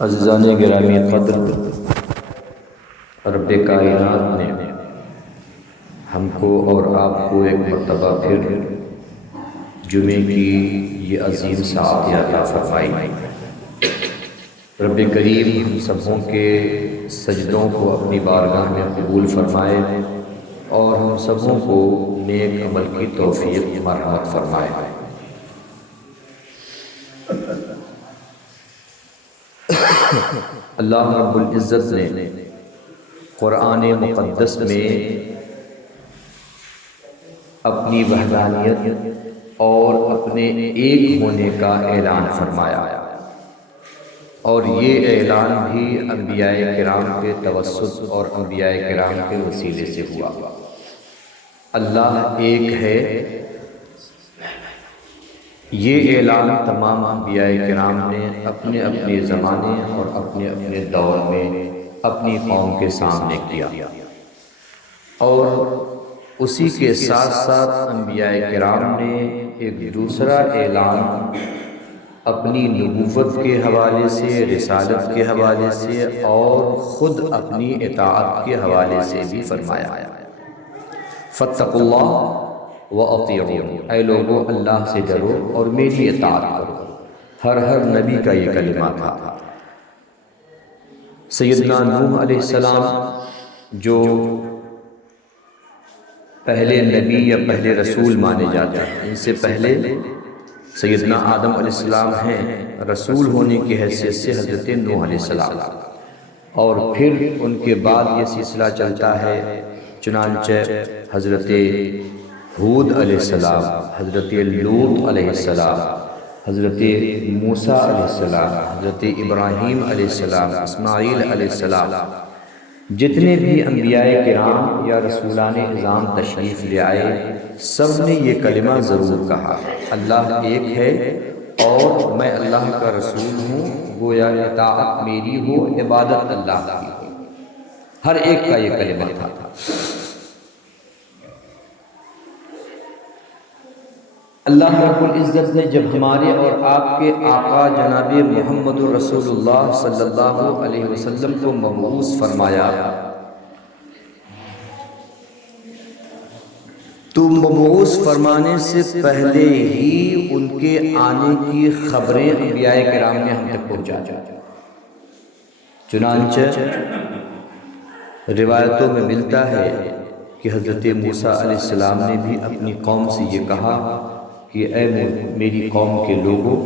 عزیزان گرامی قدر، رب کائنات نے ہم کو اور آپ کو ایک مرتبہ پھر جمعے کی یہ عظیم ساعت عطا فرمائی۔ رب کریم ہم سبوں کے سجدوں کو اپنی بارگاہ میں قبول فرمائے اور ہم سبوں کو نیک عمل کی توفیق مرحمت فرمائے۔ اللہ رب العزت نے قرآن مقدس میں اپنی وحدانیت اور اپنے ایک ہونے کا اعلان فرمایا، اور یہ اعلان بھی انبیاء کرام کے توسط اور انبیاء کرام کے وسیلے سے ہوا۔ اللہ ایک ہے، یہ اعلان تمام انبیاء کرام نے اپنے اپنے زمانے اور اپنے اپنے دور میں اپنی قوم کے سامنے کیا، اور اسی کے ساتھ ساتھ انبیاء کرام نے ایک دوسرا اعلان اپنی نبوت کے حوالے سے، رسالت کے حوالے سے اور خود اپنی اطاعت کے حوالے سے بھی فرمایا۔ فاتقوا اللہ وَأَطِيعُونِ، اے لوگو اللہ سے ڈرو اور میری اطاعت کرو۔ ہر نبی کا یہ کلمہ تھا۔ سیدنا نوح علیہ السلام جو پہلے نبی یا پہلے رسول مانے جاتے ہیں، ان سے پہلے سیدنا آدم علیہ السلام ہیں، رسول ہونے کی حیثیت سے حضرت نوح علیہ السلام، اور پھر ان کے بعد یہ سلسلہ چلتا ہے، چنانچہ حضرت ہود علیہ السلام، حضرت لوط علیہ السلام، حضرت موسیٰ علیہ السلام، حضرت ابراہیم علیہ السلام، اسماعیل علیہ السلام، جتنے بھی انبیاء کرام یا رسولان اعظام تشریف لے آئے، سب نے یہ کلمہ ضرور کہا، اللہ ایک ہے اور میں اللہ کا رسول ہوں، گویا اطاعت میری ہو، عبادت اللہ کی ہو۔ ہر ایک کا یہ کلمہ تھا۔ اللہ رب العزت نے جب ہمارے اور آپ کے آقا جناب محمد رسول اللہ صلی اللہ علیہ وسلم کو مبعوث فرمایا، تو مبعوث فرمانے سے پہلے ہی ان کے آنے کی خبریں انبیاء کرام نے ہم تک پہنچا دی۔ چنانچہ روایتوں میں ملتا ہے کہ حضرت موسیٰ علیہ السلام نے بھی اپنی قوم سے یہ کہا کہ اے میری قوم کے لوگوں،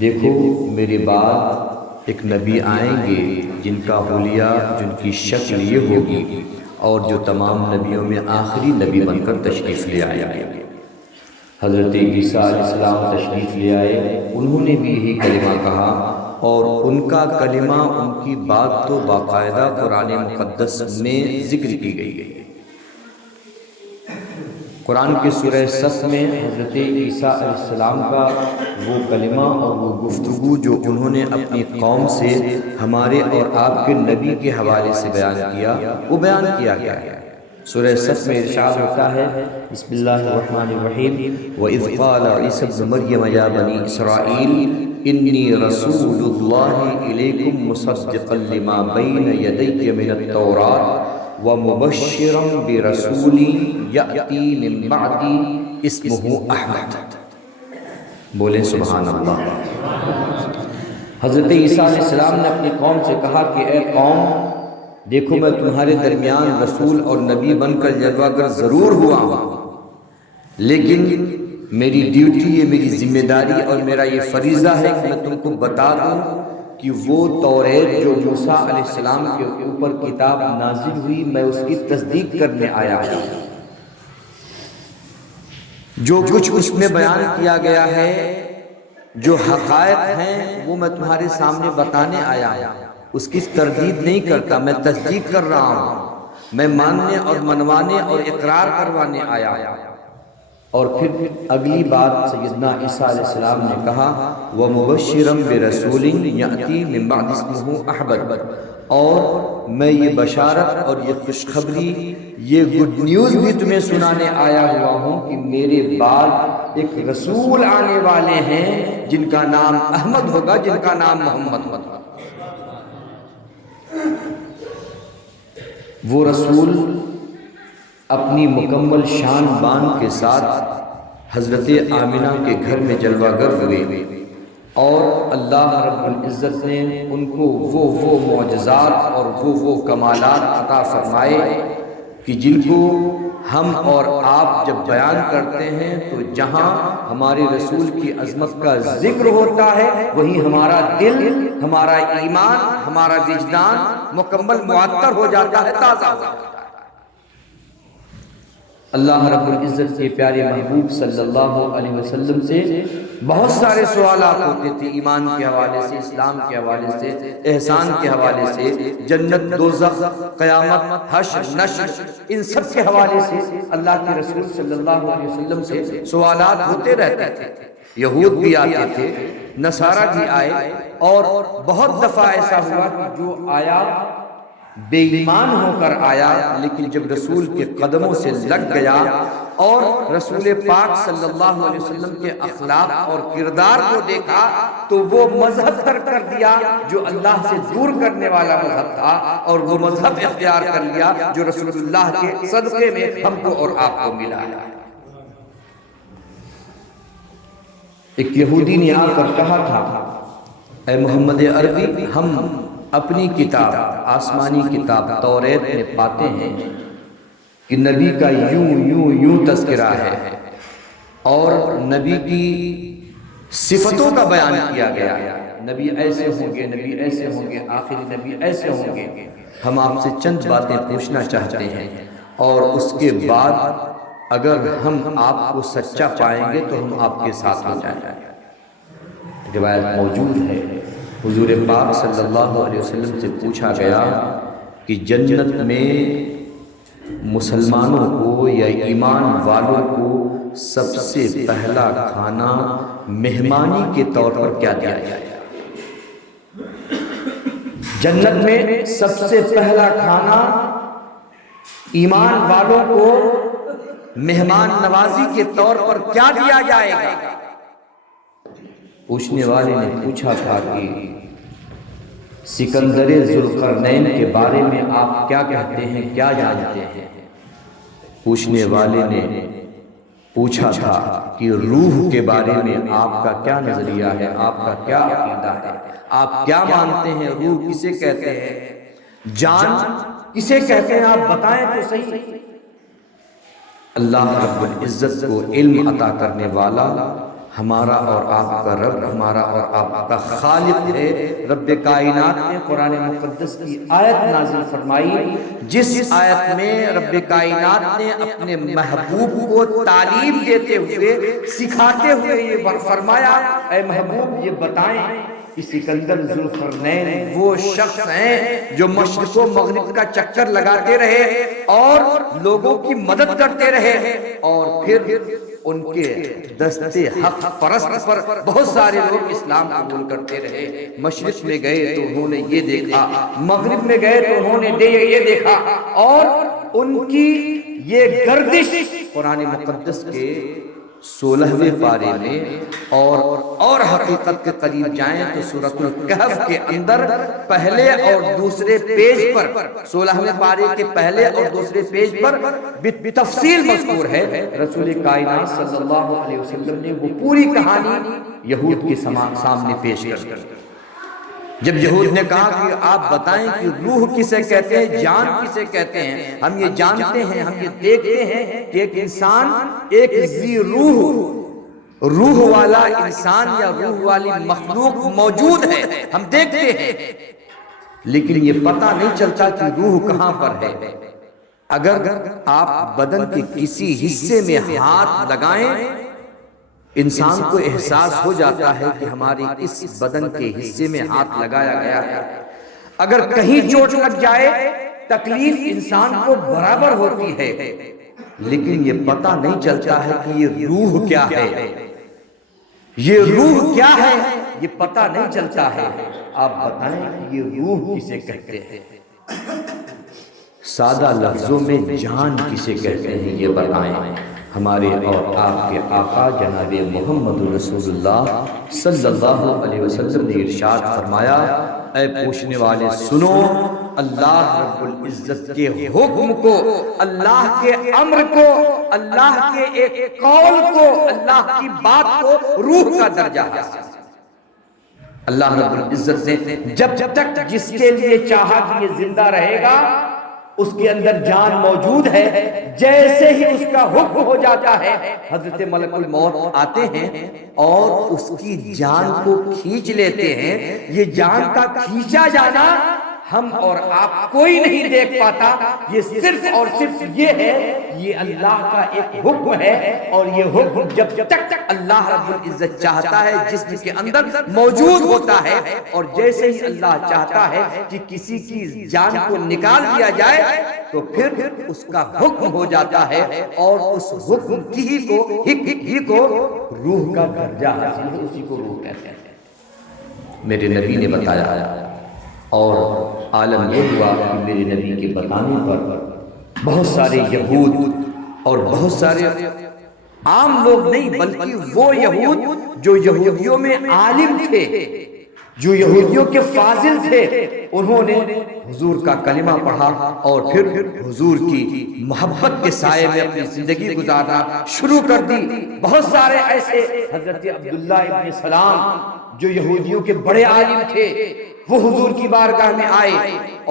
دیکھو میرے بعد ایک نبی آئیں گے جن کا حلیہ، جن کی شکل یہ ہوگی، اور جو تمام نبیوں میں آخری نبی بن کر تشریف لے آئیں گے۔ حضرت عیسیٰ علیہ السلام تشریف لے آئے، انہوں نے بھی یہی کلمہ کہا، اور ان کا کلمہ، ان کی بات تو باقاعدہ قرآن مقدس میں ذکر کی گئی ہے۔ قرآن کے سورہ صف میں حضرت عیسیٰ علیہ السلام کا وہ کلمہ اور وہ گفتگو جو انہوں نے اپنی قوم سے ہمارے اور آپ کے نبی کے حوالے سے بیان کیا، وہ بیان کیا گیا ہے۔ سورہ صف میں ارشاد ہوتا ہے، بسم اللہ الرحمن الرحیم، وَإِذْ قَالَ عِيسَى ابْنُ مَرْيَمَ يَا بَنِي إِسْرَائِيلَ إِنِّي رَسُولُ اللَّهِ إِلَيْكُمْ مُصَدِّقًا لِمَا بَيْنَ يَدَيَّ مِنَ التَّوْرَاةِ وَمُبَشِّرًا بِرَسُولٍ يَأْتِي مِن بَعْدِي اسْمُهُ أَحْمَدُ۔ بولیں سبحان اللہ۔ حضرت عیسیٰ علیہ السلام نے اپنی قوم سے کہا کہ اے قوم، دیکھو میں تمہارے درمیان رسول اور نبی بن کر جلوہ گر ضرور ہوا ہوں، لیکن میری ڈیوٹی، یہ میری ذمہ داری اور میرا یہ فریضہ ہے کہ میں تم کو بتا دوں کہ وہ توریت جو موسیٰ علیہ السلام کے اوپر کتاب نازل ہوئی، میں اس کی تصدیق کرنے آیا ہوں۔ جو کچھ اس میں بیان کیا گیا ہے، جو حقائق ہیں، وہ میں تمہارے سامنے بتانے آیا ہوں، اس کی تردید نہیں کرتا، میں تصدیق کر رہا ہوں، میں ماننے اور منوانے اور اقرار کروانے آیا ہوں۔ اور پھر اگلی بات سیدنا عیسیٰ علیہ السلام نے کہا، وَمُبَشِّرًا بِرَسُولٍ يَأْتِي مِن بَعْدِ اسْمُهُ أَحْمَدُ، اور میں یہ بشارت اور یہ خوشخبری، یہ گڈ نیوز بھی تمہیں سنانے آیا ہوا ہوں کہ میرے بعد ایک رسول آنے والے ہیں جن کا نام احمد ہوگا، جن کا نام محمد ہوگا۔ وہ رسول اپنی مکمل شان بان کے ساتھ حضرت آمنہ کے گھر میں جلوہ گر ہوئے، اور اللہ رب العزت نے ان کو وہ معجزات اور وہ کمالات عطا فرمائے کہ جن کو ہم اور آپ جب بیان کرتے ہیں تو جہاں ہمارے رسول کی عظمت کا ذکر ہوتا ہے وہیں ہمارا دل، ہمارا ایمان، ہمارا وجدان مکمل معطر ہو جاتا ہے، تازہ ہو جاتا ہے۔ اللہ رب العزت کے پیارے محبوب صلی اللہ علیہ وسلم سے بہت سارے سوالات ہوتے تھے، ایمان کے حوالے سے، اسلام کے حوالے سے، احسان کے حوالے سے، جنت دوزخ، قیامت، حشر نشر، ان سب کے حوالے سے اللہ کے رسول صلی اللہ علیہ وسلم سے سوالات ہوتے رہتے تھے۔ یہود بھی آتے تھے، نصارہ بھی آئے، اور بہت دفعہ ایسا ہوا کہ جو آیا بے ایمان ہو کر آیا، لیکن جب رسول کے قدموں سے لگ گیا اور رسول پاک صلی اللہ علیہ وسلم کے اخلاق اور کردار کو دیکھا تو وہ مذہب ترک کر دیا جو اللہ سے دور کرنے والا مذہب تھا، اور وہ مذہب اختیار کر لیا جو رسول اللہ کے صدقے میں ہم کو اور آپ کو ملا ہے۔ ایک یہودی نے آ کر کہا تھا، اے محمد عربی، ہم اپنی کتاب، آسمانی کتاب توریت میں پاتے ہیں کہ نبی کا یوں تذکرہ ہے، اور نبی کی صفتوں کا بیان کیا گیا ہے، نبی ایسے ہوں گے، نبی ایسے ہوں گے، آخری نبی ایسے ہوں گے۔ ہم آپ سے چند باتیں پوچھنا چاہتے ہیں، اور اس کے بعد اگر ہم آپ کو سچا پائیں گے تو ہم آپ کے ساتھ ہو جائیں گے۔ روایت موجود ہے، حضور پاک صلی اللہ علیہ وسلم سے پوچھا گیا کہ جنت میں مسلمانوں کو یا ایمان والوں کو سب سے پہلا کھانا مہمانی کے طور پر کیا دیا جائے گا؟ جنت میں سب سے پہلا کھانا ایمان والوں کو مہمان نوازی کے طور پر کیا دیا جائے گا؟ پوچھنے والے نے پوچھا تھا کہ سکندر ذوالقرنین کے بارے میں آپ کیا کہتے ہیں، کیا جانتے ہیں؟ پوچھنے والے نے پوچھا تھا کہ روح کے بارے میں آپ کا کیا نظریہ ہے، آپ کا کیا عقیدہ ہے، آپ کیا مانتے ہیں، روح کسے کہتے ہیں، جان کسے کہتے ہیں، آپ بتائیں تو صحیح۔ اللہ رب العزت کو علم عطا کرنے والا ہمارا اور آپ کا رب، ہمارا اور آپ کا خالق ہے۔ رب کائنات نے قرآن مقدس کی آیت نازل فرمائی، جس آیت میں رب کائنات نے اپنے محبوب کو تعلیم دیتے ہوئے، سکھاتے ہوئے یہ فرمایا، اے محبوب یہ بتائیں کہ سکندر ذوالقرنین وہ شخص ہیں جو مشرق و مغرب کا چکر لگاتے رہے اور لوگوں کی مدد کرتے رہے، اور پھر ان کے دستے حق پرست پر بہت سارے لوگ اسلام قبول کرتے رہے۔ مشرق میں گئے تو انہوں نے یہ دیکھا، مغرب میں گئے تو انہوں نے یہ دیکھا، اور ان کی یہ گردش قرآن مقدس کے 16ویں پارے میں اور حقیقت کے قریب جائیں تو سورۃ الکہف کے اندر پہلے اور دوسرے پیج پر، 16ویں پارے کے پہلے اور دوسرے پیج پر بتفصیل مذکور ہے۔ رسول کائنات صلی اللہ علیہ وسلم نے وہ پوری کہانی یہود کے سامنے پیش کر دی۔ جب یہود نے کہا کہ آپ بتائیں کہ روح کسے کہتے ہیں، جان کسے کہتے ہیں، ہم یہ جانتے ہیں، ہم یہ دیکھتے ہیں کہ ایک انسان، ایک ذی روح والا انسان یا روح والی مخلوق موجود ہے، ہم دیکھتے ہیں، لیکن یہ پتہ نہیں چلتا کہ روح کہاں پر ہے۔ اگر آپ بدن کے کسی حصے میں ہاتھ لگائیں، انسان کو احساس ہو جاتا ہے کہ ہماری اس بدن کے حصے میں ہاتھ لگایا گیا ہے۔ اگر کہیں چوٹ لگ جائے تکلیف انسان کو برابر ہوتی ہے، لیکن یہ پتہ نہیں چلتا ہے کہ یہ روح کیا ہے، یہ روح کیا ہے، یہ پتہ نہیں چلتا ہے۔ آپ بتائیں کہ یہ روح کسے کہتے ہیں، سادہ لفظوں میں جان کسے کہتے ہیں یہ بتائیں۔ ہمارے اور آپ کے آقا جناب محمد رسول اللہ صلی اللہ علیہ وسلم نے ارشاد فرمایا، اے پوچھنے والے سنو، اللہ رب العزت کے حکم کو، اللہ کے امر کو، اللہ کے ایک قول کو، اللہ کی بات کو روح کا درجہ حاصل۔ اللہ رب العزت نے جب تک جس کے لیے چاہا کہ یہ زندہ رہے گا، اس کے اندر جان موجود ہے، جیسے ہی اس کا حکم ہو جاتا ہے حضرت ملک الموت آتے ہیں اور اس کی جان کو کھینچ لیتے ہیں۔ یہ جان کا کھینچا جانا ہم اور آپ کوئی نہیں دیکھ پاتا، یہ صرف اور صرف یہ ہے، یہ اللہ کا ایک حکم ہے، اور یہ حکم جب تک اللہ رب العزت چاہتا ہے جسم کے اندر موجود ہوتا ہے، اور جیسے ہی اللہ چاہتا ہے کہ کسی کی جان کو نکال دیا جائے تو پھر اس کا حکم ہو جاتا ہے، اور اس حکم ہی کو روح کا درجہ حاصل ہے، اسی کو روح کہتے ہیں۔ میرے نبی نے بتایا، اور عالم یہ ہوا کہ میرے نبی کے بتانے پر بہت سارے یہود اور بہت سارے عام لوگ نہیں، بلکہ وہ یہود جو یہودیوں میں عالم تھے، جو یہودیوں کے فاضل تھے، انہوں نے حضور کا کلمہ پڑھا اور پھر حضور کی محبت کے سائے میں اپنی زندگی گزارنا شروع کر دی۔ بہت سارے ایسے حضرت عبداللہ ابن سلام جو یہودیوں کے بڑے عالم تھے، وہ حضور کی بارگاہ میں آئے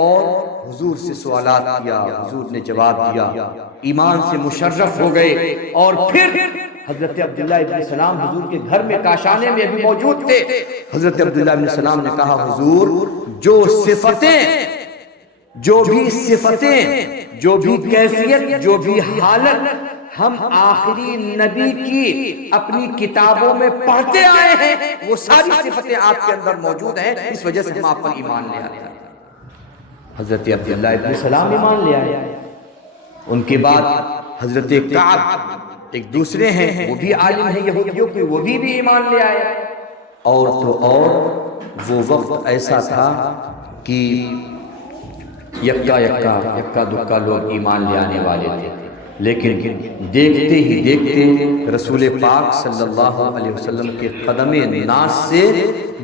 اور حضور سے سوالات کیا، حضور نے جواب دیا، ایمان سے مشرف ہو گئے، اور پھر حضرت عبداللہ ابن سلام حضور کے گھر میں کاشانے میں بھی موجود تھے۔ حضرت عبداللہ ابن سلام نے کہا، حضور جو صفتیں، جو بھی کیفیت، جو بھی حالت ہم آخری نبی کی اپنی کتابوں میں پڑھتے آئے ہیں، وہ ساری صفتیں آپ کے اندر موجود ہیں، اس وجہ سے ہم آپ پر ایمان لے آئے ہیں۔ حضرت عبداللہ ابن سلام ایمان لے آئے۔ ان کے بعد حضرت کعب ایک دوسرے ہیں، وہ بھی عالم ہیں یہودیوں کے، وہ بھی ایمان لے آئے۔ اور تو اور وہ وقت ایسا تھا کہ یکا دکا لوگ ایمان لے آنے والے تھے، لیکن دیکھتے ہی دیکھتے رسول پاک صلی اللہ علیہ وسلم کے قدم ناز سے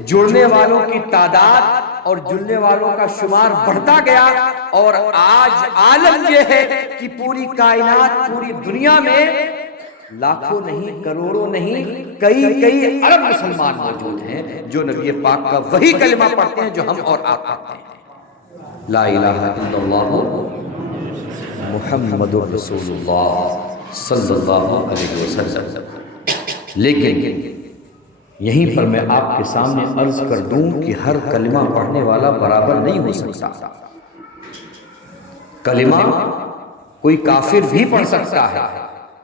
جڑنے والوں کی تعداد اور جڑنے والوں کا شمار بڑھتا گیا، اور آج عالم یہ ہے کہ پوری کائنات، پوری دنیا میں لاکھوں نہیں، کروڑوں نہیں، کئی ارب مسلمان موجود ہیں جو نبی پاک کا وہی کلمہ پڑھتے ہیں جو ہم اور آپ پڑھتے ہیں، لا الہ الا اللہ محمد رسول اللہ صلی اللہ علیہ وسلم۔ لیکن یہیں پر میں آپ کے سامنے عرض کر دوں کہ ہر کلمہ پڑھنے والا برابر نہیں ہو سکتا۔ کلمہ کوئی کافر بھی پڑھ سکتا ہے،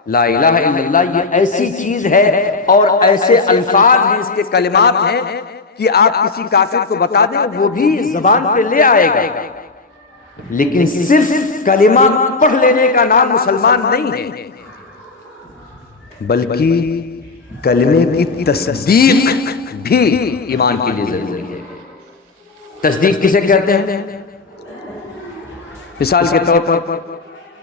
لا الہ الا اللہ یہ ایسی چیز ہے اور ایسے الفاظ ہیں، اس کے کلمات ہیں کہ آپ کسی کافر کو بتا دیں وہ بھی زبان پہ لے آئے گا، لیکن صرف کلمہ پڑھ لینے کا نام مسلمان نہیں ہے، بلکہ کلمے کی تصدیق بھی ایمان کے لیے ضروری ہے۔ تصدیق کسے کہتے ہیں؟ مثال کے طور پر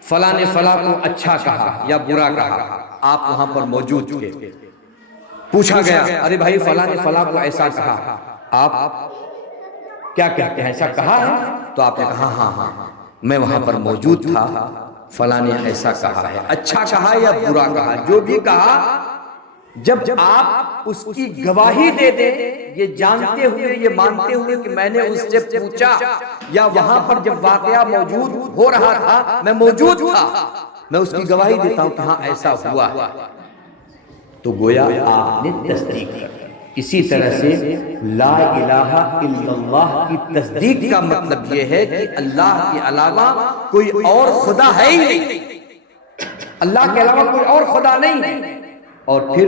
فلاں نے فلاں کو اچھا کہا یا برا کہا، آپ وہاں پر موجود تھے، پوچھا گیا ارے بھائی فلاں نے فلاں کو ایسا کہا، آپ کیا کہتے ہیں، ایسا کہا ہے؟ تو آپ نے کہا ہاں میں وہاں پر موجود تھا، فلاں نے ایسا کہا ہے، اچھا کہا یا برا کہا، جو بھی کہا، جب آپ اس کی گواہی دے دیں، یہ جانتے ہوئے، یہ مانتے ہوئے کہ میں نے اس سے پوچھا، یا وہاں پر جب واقعہ موجود ہو رہا تھا میں موجود تھا، میں اس کی گواہی دیتا ہوں کہ ہاں ایسا ہوا ہے، تو گویا آپ نے تصدیق کر دی۔ اسی طرح سے لا الہ الا اللہ کی تصدیق کا مطلب یہ ہے کہ اللہ کے علاوہ کوئی اور خدا ہے ہی نہیں، اللہ کے علاوہ کوئی اور خدا نہیں ہے، اور پھر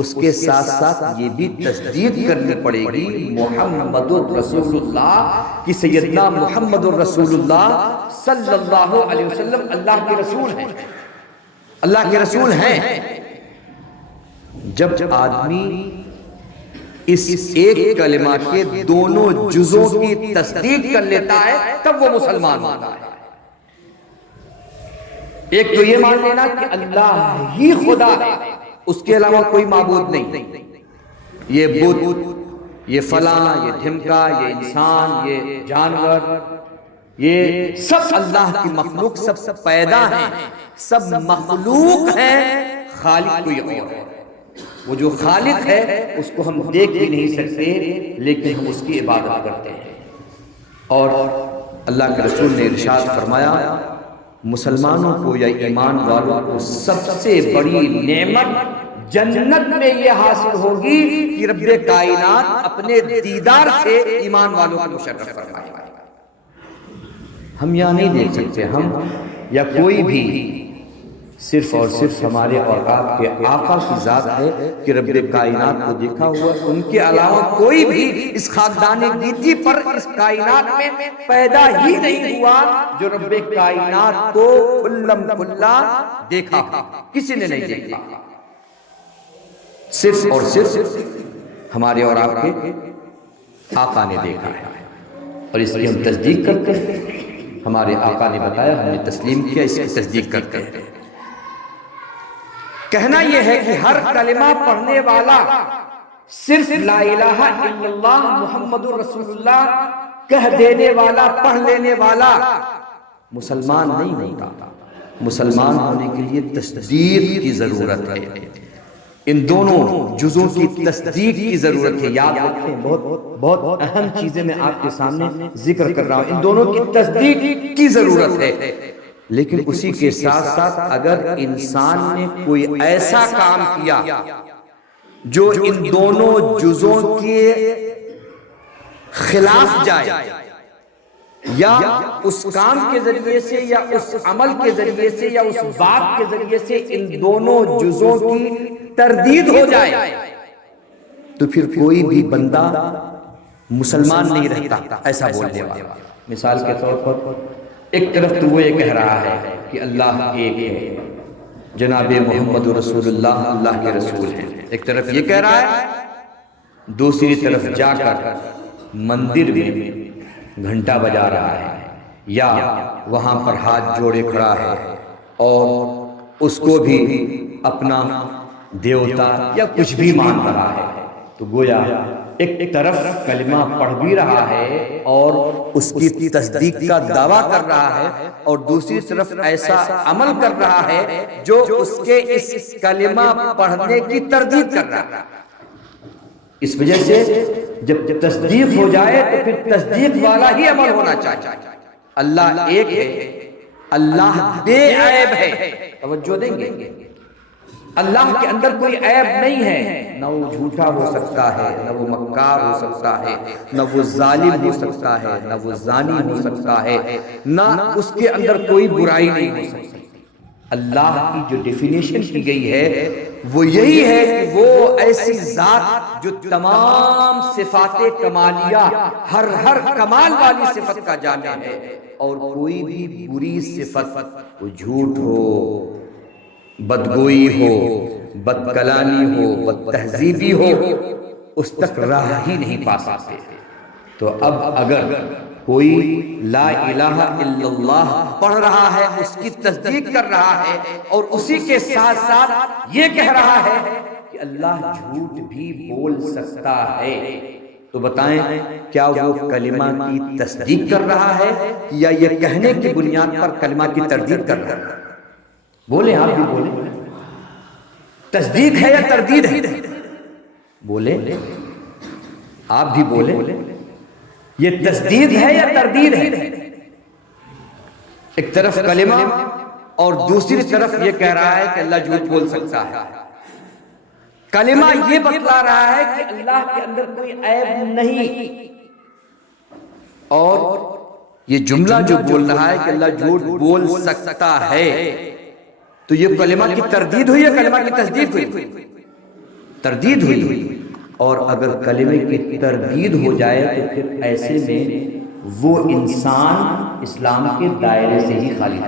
اس کے ساتھ ساتھ یہ بھی تصدیق کرنی پڑے گی محمد الرسول اللہ کی، سیدنا محمد الرسول اللہ صلی اللہ علیہ وسلم اللہ کے رسول ہیں، اللہ کے رسول ہیں۔ جب آدمی اس ایک کلمہ کے دونوں جزوں کی تصدیق کر لیتا ہے تب وہ مسلمان ہوتا ہے۔ ایک تو یہ مان لینا کہ اللہ ہی خدا ہے، اس کے علاوہ کوئی معبود نہیں، یہ بت، یہ فلاں، یہ ڈھمکا، یہ انسان، یہ جانور، یہ سب اللہ کی مخلوق، سب پیدا ہیں، سب مخلوق ہیں، خالق کوئی اور ہے۔ وہ جو خالق ہے اس کو ہم دیکھ بھی نہیں سکتے، لیکن ہم اس کی عبادت کرتے ہیں۔ اور اللہ کے رسول نے ارشاد فرمایا، مسلمانوں کو یا ایمان والوں کو سب سے بڑی نعمت جنت میں یہ حاصل ہوگی کہ رب کائنات اپنے دیدار سے ایمان والوں کو مشرف فرمائے۔ ہم یہاں نہیں دیکھ سکتے، ہم یا کوئی بھی، صرف اور صرف ہمارے اور آپ کے آقا کی ذات ہے کہ رب کائنات کو دیکھا ہوا، ان کے علاوہ کوئی بھی اس خاکدان گیتی پر اس کائنات میں پیدا ہی نہیں ہوا جو رب کائنات کو کھلم کھلا دیکھا، کسی نے نہیں دیکھا، صرف اور صرف ہمارے اور آپ کے آقا نے دیکھا ہے، اور اس کی ہم تصدیق کرتے ہیں۔ ہمارے آقا نے بتایا، ہم نے تسلیم کیا، اس کی تصدیق کرتے ہیں۔ کہنا یہ ہے کہ ہر کلمہ پڑھنے والا صرف لا الہ الا اللہ محمد رسول اللہ کہہ دینے والا، پڑھ لینے والا مسلمان نہیں ہوتا۔ مسلمان ہونے کے لیے تصدیق کی ضرورت ہے، ان دونوں جزوں کی تصدیق کی ضرورت ہے۔ یاد رکھیں، بہت اہم چیزیں میں آپ کے سامنے ذکر کر رہا ہوں، ان دونوں کی تصدیق کی ضرورت ہے۔ لیکن اسی کے ساتھ ساتھ اگر انسان نے کوئی ایسا کام کیا جو ان دونوں جزوں کے خلاف جائے، یا اس کام کے ذریعے سے یا اس عمل کے ذریعے سے یا اس بات کے ذریعے سے ان دونوں جزوں کی تردید ہو جائے، تو پھر کوئی بھی بندہ مسلمان نہیں رہتا ایسا بولنے والا۔ مثال کے طور پر ایک طرف تو وہ یہ کہہ رہا ہے کہ اللہ ایک ہے، جناب محمد رسول اللہ اللہ کے رسول ہیں، ایک طرف یہ کہہ رہا ہے، دوسری طرف جا کر مندر میں گھنٹا بجا رہا ہے، یا وہاں پر ہاتھ جوڑے کھڑا ہے اور اس کو بھی اپنا دیوتا یا کچھ بھی مان رہا ہے۔ تو گویا ایک طرف کلمہ پڑھ بھی رہا ہے اور اس کی تصدیق کا دعویٰ کر رہا ہے، اور دوسری طرف ایسا عمل کر رہا ہے جو اس کے اس کلمہ پڑھنے کی تردید کر رہا ہے۔ اس وجہ سے جب تصدیق ہو جائے تو پھر تصدیق والا ہی عمل ہونا چاہیے۔ اللہ ایک ہے، اللہ بے عیب ہے، توجہ دیں گے، اللہ کے اندر کوئی عیب نہیں ہے، نہ وہ جھوٹا ہو سکتا ہے، نہ وہ مکار ہو سکتا ہے، نہ وہ ظالم ہو سکتا ہے، نہ وہ زانی ہو سکتا ہے، نہ اس کے اندر کوئی برائی نہیں ہو سکتی۔ اللہ کی جو ڈیفینیشن کی گئی ہے وہ یہی ہے کہ وہ ایسی ذات جو تمام صفات کمالیہ، ہر کمال والی صفت کا جامع ہے، اور کوئی بھی بری صفت، وہ جھوٹ ہو، بدگوئی ہو، بد کلامی ہو، بد تہذیبی ہو، اس تک راہ ہی نہیں پا سکتے۔ تو اب اگر کوئی لا الہ الا اللہ پڑھ رہا ہے، اس کی تصدیق کر رہا ہے، اور اسی کے ساتھ ساتھ یہ کہہ رہا ہے کہ اللہ جھوٹ بھی بول سکتا ہے، تو بتائیں کیا وہ کلمہ کی تصدیق کر رہا ہے یا یہ کہنے کی بنیاد پر کلمہ کی تردید کر رہا ہے؟ بولیں، آپ بھی بولیں، تصدیق ہے یا تردید ہے؟ بولیں، آپ بھی بولیں، یہ تصدیق ہے یا تردید ہے؟ ایک طرف کلمہ اور دوسری طرف یہ کہہ رہا ہے کہ اللہ جھوٹ بول سکتا ہے۔ کلمہ یہ بتلا رہا ہے کہ اللہ کے اندر کوئی عیب نہیں، اور یہ جملہ جو بول رہا ہے کہ اللہ جھوٹ بول سکتا ہے، تو یہ کلمہ کی تردید ہوئی یا کلمہ کی تصدیق ہوئی؟ تردید ہوئی۔ اور اگر کلمے کی تردید ہو جائے تو پھر ایسے میں وہ انسان اسلام کے دائرے سے ہی خالی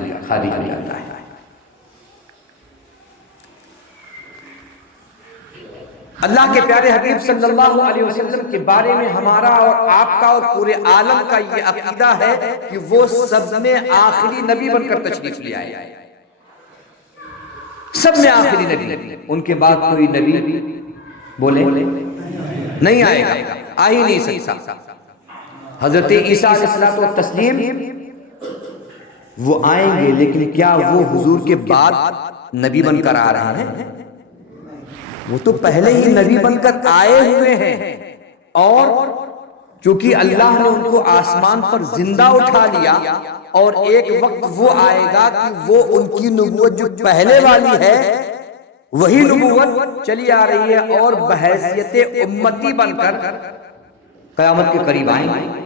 ہو جاتا ہے۔ اللہ کے پیارے حبیب صلی اللہ علیہ وسلم کے بارے میں ہمارا اور آپ کا اور پورے عالم کا یہ عقیدہ ہے کہ وہ سب میں آخری نبی بن کر تشریف لے آئے، سب میں آخری نبی، ان کے بعد کوئی نبی بولے نہیں آئے گا، آ ہی نہیں سکتا۔ حضرت عیسیٰ علیہ السلام وہ آئیں گے، لیکن کیا وہ حضور کے بعد نبی بن کر آ رہے ہیں؟ وہ تو پہلے ہی نبی بن کر آئے ہوئے ہیں، اور چونکہ اللہ نے ان کو آسمان پر زندہ اٹھا لیا، اور ایک وقت وہ آئے گا کہ وہ ان کی نبوت جو پہلے والی ہے وہی نبوت چلی آ رہی ہے، اور بحیثیت امتی بن کر قیامت کے قریب آئیں گے۔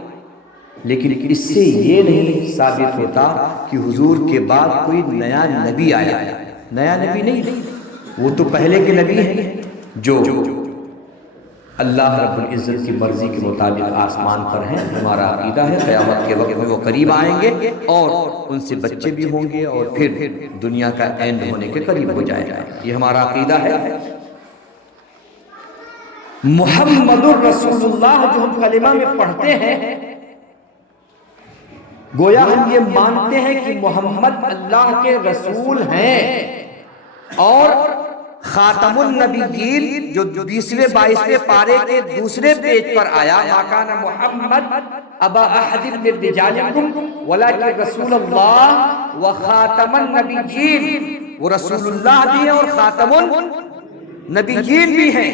لیکن اس سے یہ نہیں ثابت ہوتا کہ حضور کے بعد کوئی نیا نبی آیا۔ نیا نبی نہیں، وہ تو پہلے کے نبی ہیں جو اللہ رب العزت کی مرضی کے مطابق آسمان پر ہیں۔ ہمارا عقیدہ ہے قیامت کے وقت میں وہ قریب آئیں گے، اور ان سے بچے بھی ہوں گے، اور پھر دنیا کا اینڈ ہونے کے قریب ہو جائے گا۔ یہ ہمارا عقیدہ ہے۔ محمد الرسول اللہ جو ہم کلمہ میں پڑھتے ہیں، گویا ہم یہ مانتے ہیں کہ محمد اللہ کے رسول ہیں، اور خاتم النبیین جو 20ویں 22ویں پارے کے دوسرے پیج پر آیا، ما کان محمد ابا احد من رجالکم ولکن رسول اللہ وخاتم النبیین، وہ رسول اللہ بھی ہیں اور خاتم النبیین بھی ہیں۔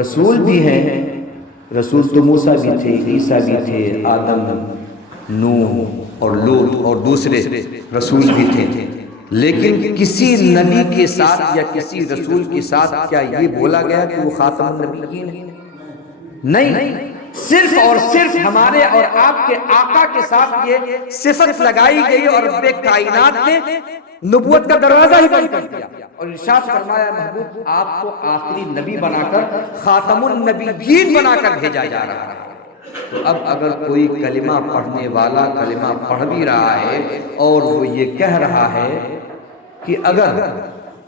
رسول بھی ہیں، رسول تو موسیٰ بھی تھے، عیسیٰ بھی تھے، آدم، نوح اور لوط اور دوسرے رسول بھی تھے، لیکن کسی نبی کے ساتھ یا کسی رسول کے ساتھ کیا یہ بولا گیا کہ وہ خاتم النبیین ہے؟ نہیں، صرف اور صرف ہمارے اور آپ کے آقا کے ساتھ یہ صفت لگائی گئی، اور رب کائنات نے نبوت کا دروازہ ہی بند کر دیا، اور ارشاد فرمایا محبوب آپ کو آخری نبی بنا کر خاتم النبیین بنا کر بھیجا جا رہا ہے۔ تو اب اگر کوئی کلمہ پڑھنے والا کلمہ پڑھ بھی رہا ہے اور وہ یہ کہہ رہا ہے کہ اگر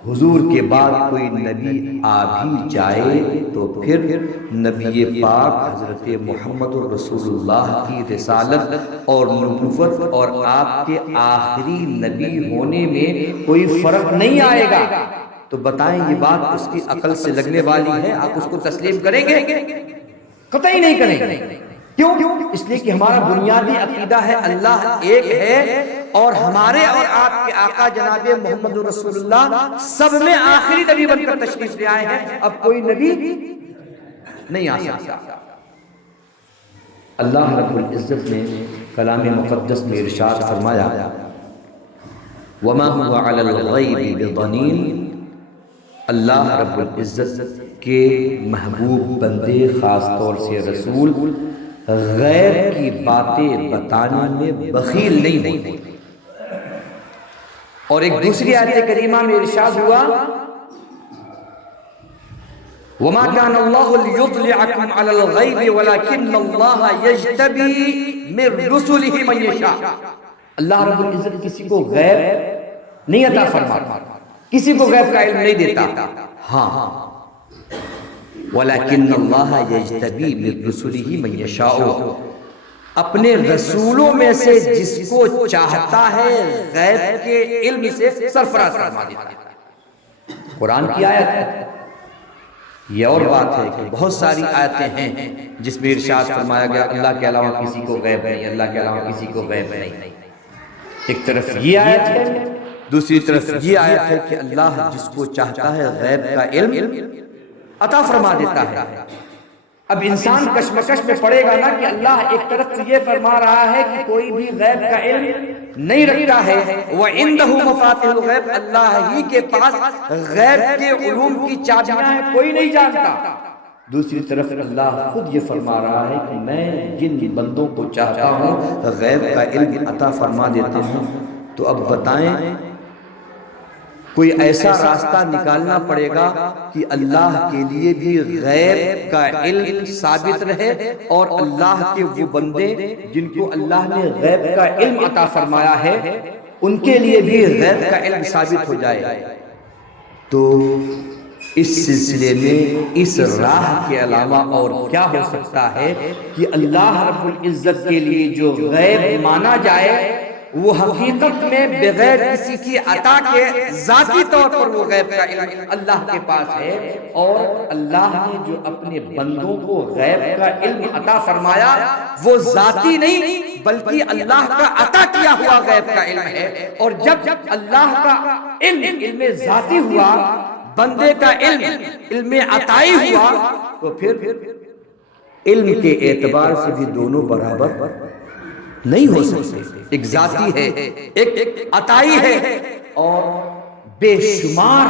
حضور کے بعد کوئی نبی آ بھی جائے تو پھر نبی پاک حضرت محمد رسول اللہ کی رسالت اور نبوت اور آپ کے آخری نبی ہونے میں کوئی فرق نہیں آئے گا، تو بتائیں یہ بات اس کی عقل سے لگنے والی ہے؟ آپ اس کو تسلیم کریں گے؟ قطعی نہیں کریں گے۔ کیوں؟ اس لیے کہ ہمارا بنیادی عقیدہ ہے اللہ ایک ہے، اور ہمارے اور آپ کے آقا جناب محمد رسول اللہ سب میں آخری نبی بن کر تشریف لے آئے ہیں، اب کوئی نبی نہیں آ سکتا۔ اللہ رب العزت نے کلام مقدس میں ارشاد فرمایا وَمَا هُوَ عَلَى الْغَيْبِ بِضَنِينٍ، اللہ رب العزت کے محبوب بندے خاص طور سے رسول غیب کی باتیں بتانے میں بخیل نہیں ہوتے۔ اور ایک دوسری آیت کریمہ میں ارشاد ہوا وَمَا كَانَ اللَّهُ لِيُطْلِعَكُمْ عَلَى الْغَيْبِ وَلَكِنَّ اللَّهَ يَجْتَبِي مِن رُّسُلِهِ مَن يَشَاءُ، اللہ رب العزت کسی کو غیب نہیں عطا فرماتا، کسی کو غیب کا علم نہیں دیتا، ہاں وَلَكِنَّ اللَّهَ يَجْتَبِي مِن رُّسُلِهِ مَن يَشَاءُ، اپنے رسولوں میں سے جس کو چاہتا ہے غیب کے علم سے سرفراز فرما دیتا ہے۔ قرآن کی آیت ہے۔ یہ اور بات ہے کہ بہت ساری آیتیں ہیں جس میں ارشاد فرمایا گیا اللہ کے علاوہ کسی کو غیب نہیں، اللہ کے علاوہ کسی کو غیب نہیں۔ ایک طرف یہ آیت ہے، دوسری طرف یہ آیت ہے کہ اللہ جس کو چاہتا ہے غیب کا علم عطا فرما دیتا ہے۔ اب انسان کشمکش میں پڑے گا نا کہ اللہ ایک طرف تو یہ فرما رہا ہے کہ کوئی بھی غیب کا علم نہیں رکھتا ہے، وَعِندَهُ مَفَاتِحُ الْغَيْبِ، اللہ ہی کے پاس غیب کے علوم کی چابیاں ہیں، کوئی نہیں جانتا۔ دوسری طرف اللہ خود یہ فرما رہا ہے کہ میں جن بندوں کو چاہتا ہوں غیب کا علم عطا فرما دیتے ہوں۔ تو اب بتائیں کوئی ایسا راستہ نکالنا پڑے گا کہ اللہ کے لیے بھی غیب کا علم ثابت رہے، اور اللہ کے وہ بندے جن کو اللہ نے غیب کا علم عطا فرمایا ہے ان کے لیے بھی غیب کا علم ثابت ہو جائے۔ تو اس سلسلے میں اس راہ کے علاوہ اور کیا ہو سکتا ہے کہ اللہ رب العزت کے لیے جو غیب مانا جائے وہ حقیقت میں بغیر کسی کی عطا کے ذاتی طور پر وہ غیب کا علم اللہ کے پاس ہے، اور اللہ نے جو اپنے بندوں کو غیب کا علم عطا فرمایا وہ ذاتی نہیں بلکہ اللہ کا عطا کیا ہوا غیب کا علم ہے۔ اور جب اللہ کا علم ذاتی ہوا، بندے کا علم عطائی ہوا، تو پھر علم کے اعتبار سے بھی دونوں برابر نہیں ہو سکتے۔ ایک ذاتی ہے، ایک عطائی ہے، اور بے شمار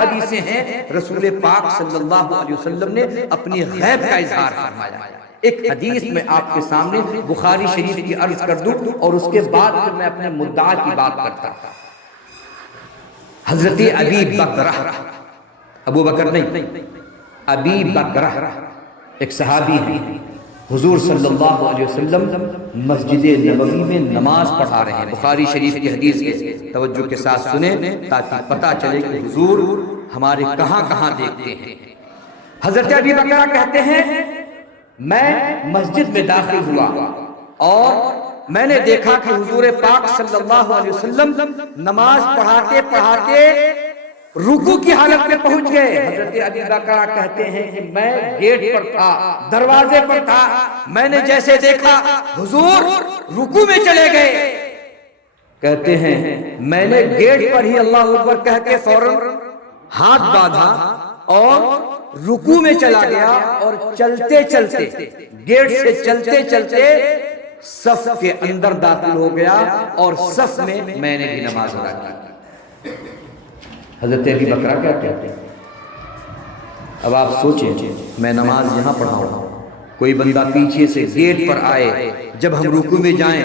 حدیثیں ہیں رسول پاک صلی اللہ علیہ وسلم نے اپنی غیب کا اظہار فرمایا۔ ایک حدیث میں آپ کے سامنے بخاری شریف کی عرض کر دوں، اور اس کے بعد پھر میں اپنے مدعا کی بات کرتا ہوں۔ حضرت ابی بکرہ، ابو بکر نہیں، ابی بکرہ ایک صحابی ہیں، حضور صلی اللہ علیہ وسلم مسجد نبوی میں نماز پڑھا رہے ہیں۔ بخاری شریف کی حدیث ہے، توجہ کے ساتھ سنیں تاکہ پتہ چلے کہ حضور ہمارے کہاں کہاں دیکھتے ہیں۔ حضرت ابی بکرہ کہتے ہیں میں مسجد میں داخل ہوا اور میں نے دیکھا کہ حضور پاک صلی اللہ علیہ وسلم نماز پڑھاتے پڑھاتے رکوع کی حالت میں پہنچ گئے۔ حضرت ابی بکرہ کہتے ہیں کہ میں گیٹ پر تھا، دروازے پر تھا، میں نے جیسے دیکھا حضور رکوع میں چلے گئے۔ کہتے ہیں میں نے گیٹ پر ہی اللہ اکبر کہہ کے فوراً ہاتھ باندھا اور رکوع میں چلا گیا، اور چلتے چلتے گیٹ سے چلتے چلتے صف کے اندر داخل ہو گیا، اور صف میں نے بھی نماز ادا کی۔ حضرت ابی بکرہ کیا کہتے ہیں؟ اب آپ سوچیں، میں نماز یہاں پڑھاؤں، کوئی بندہ پیچھے سے گیٹ پر آئے، جب ہم رکوع میں جائیں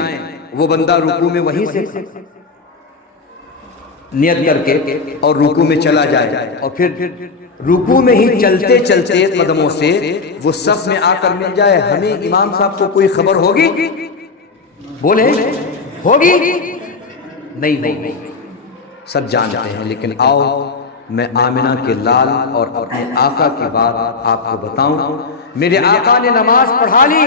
وہ بندہ رکوع میں وہیں سے نیت کر کے اور رکوع میں چلا جائے، اور پھر رکوع میں ہی چلتے چلتے قدموں سے وہ صف میں آ کر مل جائے، ہمیں امام صاحب کو کوئی خبر ہوگی؟ بولے ہوگی؟ نہیں، سب جانتے ہیں۔ لیکن آؤ میں آمنہ کے لال اور اپنے آقا کی بات آپ کو بتاؤں۔ میرے آقا نے نماز پڑھا لی،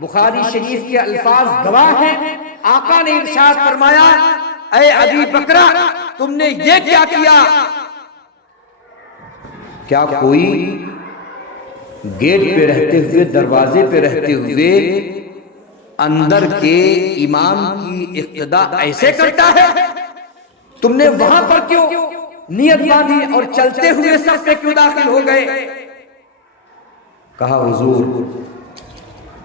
بخاری شریف کے الفاظ گواہ ہیں۔ آقا نے ارشاد فرمایا اے ابی بکرہ تم نے یہ کیا کیا؟ کیا کوئی گیٹ پہ رہتے ہوئے، دروازے پہ رہتے ہوئے اندر کے امام کی اقتدا ایسے کرتا ہے؟ تم نے وہاں پر کیوں نیت باندھی اور چلتے ہوئے صف پہ کیوں داخل ہو گئے؟ کہا حضور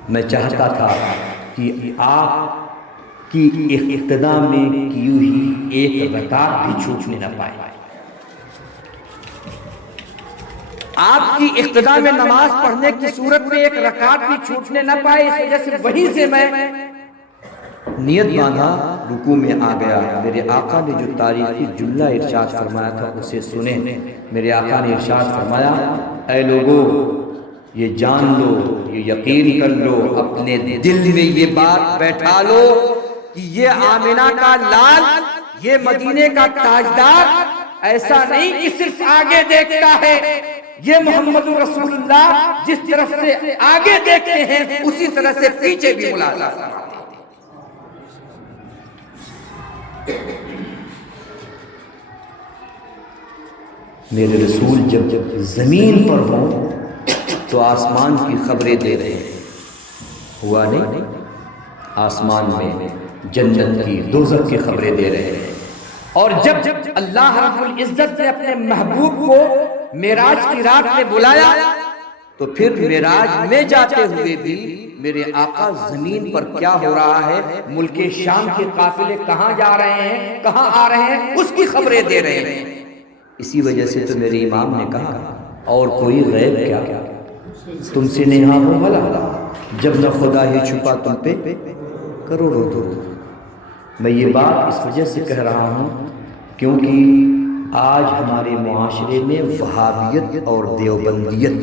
میں چاہتا تھا کہ آپ کی اقتدا میں کی ہوئی ایک رکعت بھی چھوٹنے نہ پائے، آپ کی اقتدا میں نماز پڑھنے کی صورت میں ایک رکعت بھی چھوٹنے نہ پائے، اس وجہ سے وہیں سے میں نیت باندھا، رکوع میں آ گیا۔ میرے آقا نے جو تاریخی جملہ ارشاد فرمایا تھا اسے سنیں۔ میرے آقا نے ارشاد فرمایا اے لوگو یہ جان لو، یہ یقین کر لو، اپنے دل میں یہ بات بیٹھا لو کہ یہ آمنہ کا لال، یہ مدینے کا تاجدار ایسا نہیں کہ صرف آگے دیکھتا ہے، یہ محمد رسول اللہ جس طرف سے آگے دیکھتے ہیں اسی طرح سے پیچھے بھی ملاحظہ کرتے ہیں۔ میرے رسول جب زمین پر ہوں تو آسمان کی خبریں دے رہے ہیں، ہوا نہیں؟ آسمان میں جنت کی، دوزخ کی خبریں دے رہے ہیں۔ اور جب اللہ رب العزت نے اپنے محبوب کو معراج کی رات میں بلایا تو پھر معراج میں جاتے ہوئے بھی میرے آقا زمین پر کیا ہو رہا ہے، ملک شام کے قافلے کہاں جا رہے ہیں، کہاں آ رہے ہیں، اس کی خبریں دے رہے ہیں۔ اسی وجہ سے تو میرے امام نے کہا اور کوئی غیب کیا تم سے نہا ہو بھلا، جب نہ خدا ہی چھپا تم پہ کروڑوں درود۔ میں یہ بات اس وجہ سے کہہ رہا ہوں کیونکہ آج ہمارے معاشرے میں وہابیت اور دیوبندیت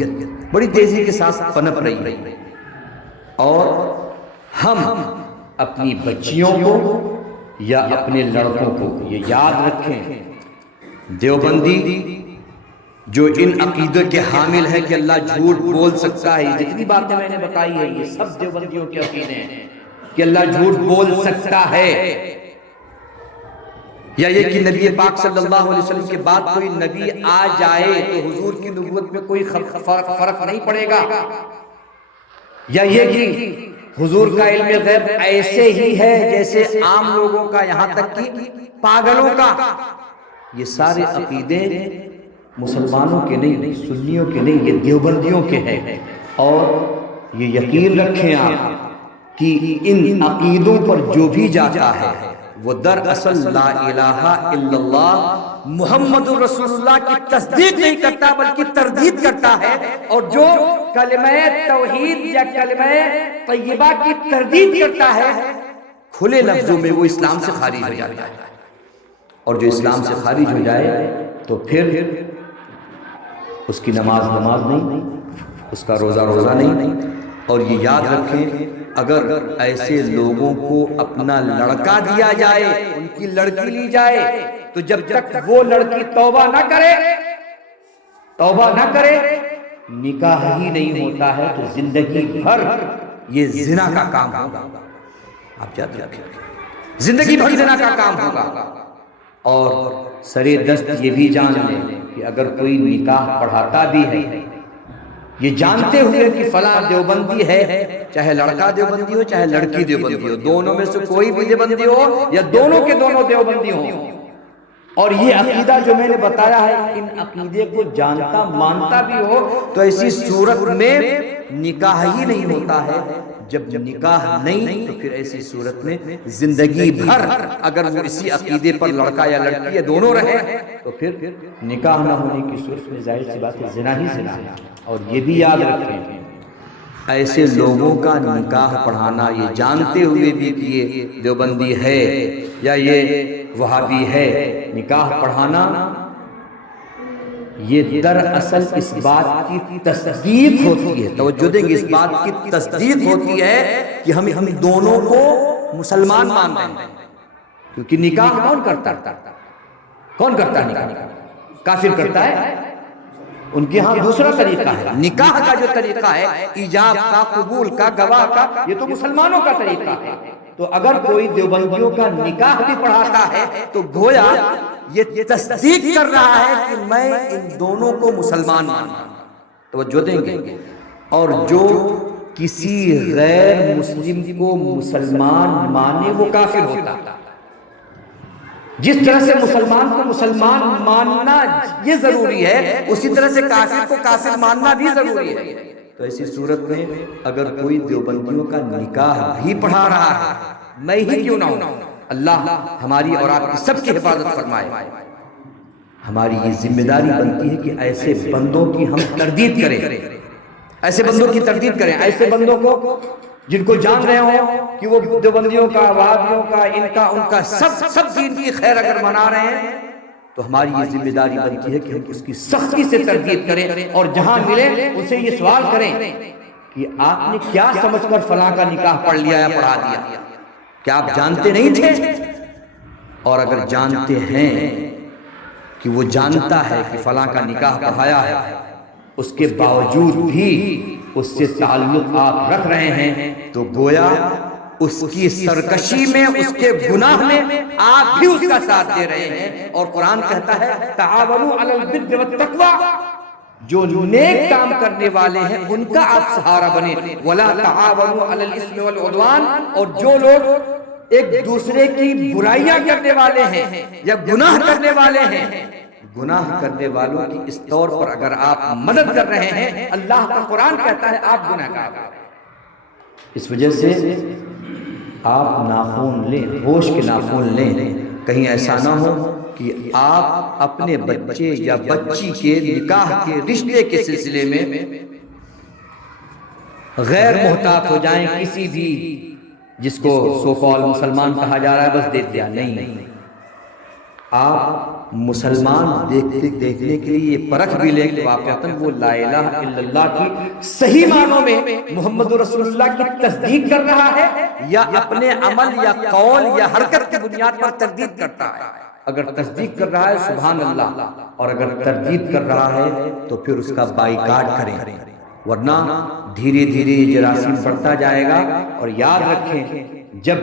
بڑی تیزی کے ساتھ پنپ رہی ہے، اور ہم اپنی بچیوں کو یا اپنے لڑکوں کو یہ یاد رکھیں، دیوبندی جو ان عقیدے کے حامل ہیں کہ اللہ جھوٹ بول سکتا ہے، جتنی باتیں میں نے بتائی ہیں یہ سب دیوبندیوں کے عقیدے ہیں کہ اللہ جھوٹ بول سکتا ہے، یا یہ کہ نبی پاک صلی اللہ علیہ وسلم کے بعد کوئی نبی آ جائے تو حضور کی نبوت میں کوئی فرق نہیں پڑے گا، یا یہ کہ حضور کا علم غیب ایسے ہی ہے جیسے عام لوگوں کا، یہاں تک کہ پاگلوں کا۔ یہ سارے عقیدے مسلمانوں کے نہیں، سنیوں کے نہیں، یہ دیوبندیوں کے ہیں۔ اور یہ یقین رکھیں آپ کہ ان عقیدوں پر جو بھی جاتا ہے وہ دراصل لا الہ الا اللہ محمد رسول اللہ کی تصدیق نہیں کرتا بلکہ تردید کرتا ہے، اور جو کلمہ توحید یا کلمہ طیبہ کی تردید کرتا ہے کھلے لفظوں میں وہ اسلام سے خارج ہو جاتا ہے۔ اور جو اسلام سے خارج ہو جائے تو پھر اس کی نماز نہیں، اس کا روزہ نہیں۔ اور یہ یاد رکھیں، اگر ایسے لوگوں کو اپنا لڑکا دیا جائے، ان کی لڑکی لی جائے، تو جب تک وہ لڑکی توبہ نہ کرے نکاح ہی نہیں ہوتا ہے، تو زندگی بھر یہ زنا کا کام ہوگا۔ آپ یاد رکھیں، زندگی بھر زنا کا کام ہوگا۔ اور سرے دست یہ بھی جان لیں کہ اگر کوئی نکاح پڑھاتا بھی ہے، یہ جانتے ہوئے کہ فلاں دیوبندی ہے، چاہے لڑکا دیوبندی ہو چاہے لڑکی دیوبندی ہو، دونوں میں سے کوئی بھی دیوبندی ہو یا دونوں کے دونوں دیوبندی ہوں، اور یہ عقیدہ جو میں نے بتایا ہے ان عقیدے کو جانتا مانتا بھی ہو، تو ایسی صورت میں نکاح ہی نہیں ہوتا ہے۔ جب نکاح نہیں تو پھر ایسی صورت میں زندگی بھر اگر وہ اسی عقیدے پر لڑکا یا لڑکی یا دونوں رہے تو پھر نکاح نہ ہونے کی صورت میں ظاہر سی بات ہے زنا ہی زنا ہے۔ اور یہ بھی یاد رکھیں، ایسے لوگوں کا نکاح پڑھانا یہ جانتے ہوئے بھی کہ یہ دیوبندی ہے یا یہ وہابی ہے، نکاح پڑھانا یہ دراصل اس بات کی تصدیق ہوتی ہے، توجہ دیں گے، اس بات کی تصدیق ہوتی ہے کہ ہم دونوں کو مسلمان مان رہے ہیں۔ کیونکہ نکاح کون کرتا ہے؟ نکاح کافر کرتا ہے۔ ان کے ہاں دوسرا طریقہ ہے، نکاح کا جو طریقہ ہے ایجاب کا، قبول کا، گواہ کا، یہ تو مسلمانوں کا طریقہ ہے۔ تو اگر کوئی دیوبندیوں کا نکاح بھی پڑھاتا ہے تو گویا یہ تصدیق کر رہا ہے کہ میں ان دونوں کو مسلمان مانتا ہوں۔ توجہ دیں گے۔ اور جو کسی غیر مسلم کو مسلمان مانے وہ کافر ہوتا ہے۔ جس طرح سے مسلمان کو مسلمان ماننا یہ ضروری ہے، اسی طرح سے کافر کو کافر ماننا بھی ضروری ہے۔ تو ایسی صورت میں اگر کوئی دیوبندیوں کا نکاح بھی پڑھا رہا ہے، میں ہی کیوں نہ ہوں، اللہ ہماری اور آپ کی سب کی حفاظت فرمائے۔ ہماری یہ ذمہ داری بنتی ہے کہ ایسے بندوں کی ہم تردید کریں، ایسے بندوں کی تردید کریں، ایسے بندوں کو جن کو جان رہے ہوں کہ وہ دیوبندیوں کا، وہابیوں کا، ان کا سب دین کی خیر اگر منا رہے ہیں تو ہماری یہ ذمہ داری بنتی ہے کہ ہم اس کی سختی سے تردید کریں، اور جہاں ملے ان سے یہ سوال کریں کہ آپ نے کیا سمجھ کر فلاں کا نکاح پڑھ لیا یا پڑھا دیا؟ کیا آپ جانتے نہیں تھے؟ اور اگر جانتے ہیں کہ وہ جانتا ہے کہ فلاں کا نکاح پڑھایا ہے، اس کے باوجود بھی اس سے تعلق آپ رکھ رہے ہیں، تو گویا اس کی سرکشی میں، اس کے گناہ میں آپ بھی اس کا ساتھ دے رہے ہیں۔ اور قرآن کہتا ہے تعاونوا علی البر والتقوی، جو نیک کام کرنے والے ہیں ان کا آپ سہارا بنے، ولا تعاونوا علی الاثم والعدوان، اور جو لوگ ایک دوسرے کی برائیاں کرنے والے ہیں یا گناہ کرنے والے ہیں، گناہ کرنے والوں کی اس طور پر اگر آپ مدد کر رہے ہیں، اللہ کا قرآن کہتا ہے آپ گناہ کار ہیں۔ اس وجہ سے آپ ناخون لیں، ہوش کے ناخون لیں، کہیں ایسا نہ ہو کہ آپ اپنے بچے یا بچی کے نکاح کے رشتے کے سلسلے میں غیر محتاط ہو جائیں، کسی بھی جس کو سو کال مسلمان کہا جا رہا ہے بس دیکھ دیا، نہیں، آپ مسلمان دیکھنے کے لیے یہ پرکھ بھی لیں کہ واقعتاً وہ لا الہ الا اللہ کی صحیح معنوں میں محمد رسول اللہ کی تصدیق کر رہا ہے یا اپنے عمل یا قول یا حرکت کی بنیاد پر تردید کرتا ہے۔ اگر تصدیق کر رہا ہے سبحان اللہ، اور اگر تردید کر رہا ہے تو پھر اس کا بائیکاٹ کریں، ورنہ دھیرے دھیرے یہ جراثیم بڑھتا جائے گا۔ اور یاد رکھیں جب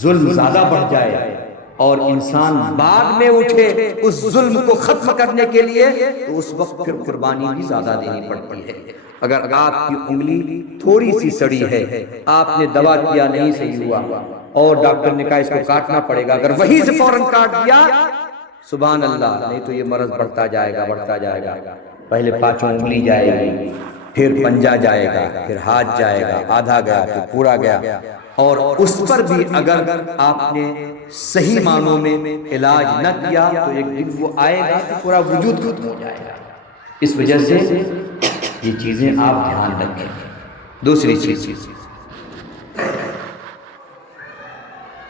ظلم زیادہ بڑھ جائے اور انسان بعد میں اٹھے اس ظلم کو ختم کرنے کے لیے تو اس وقت پھر قربانی بھی زیادہ دینی پڑتی ہے۔ اگر آپ کی انگلی تھوڑی سی سڑی ہے، آپ نے دوا کیا نہیں صحیح ہوا اور ڈاکٹر نے کہا اس کو کاٹنا پڑے گا، اگر وہیں سے فوراً کاٹ دیا سبحان اللہ، نہیں تو یہ مرض بڑھتا جائے گا بڑھتا جائے گا۔ پہلے پانچوں انگلی جائے گی، پھر پنجہ جائے گا، پھر ہاتھ جائے گا، آدھا گیا پھر پورا گیا، اور اس پر بھی اگر آپ نے صحیح معنوں میں علاج نہ کیا تو ایک دن وہ آئے گا کہ پورا وجود ختم ہو جائے گا۔ اس وجہ سے یہ چیزیں آپ دھیان رکھیں۔ دوسری چیز،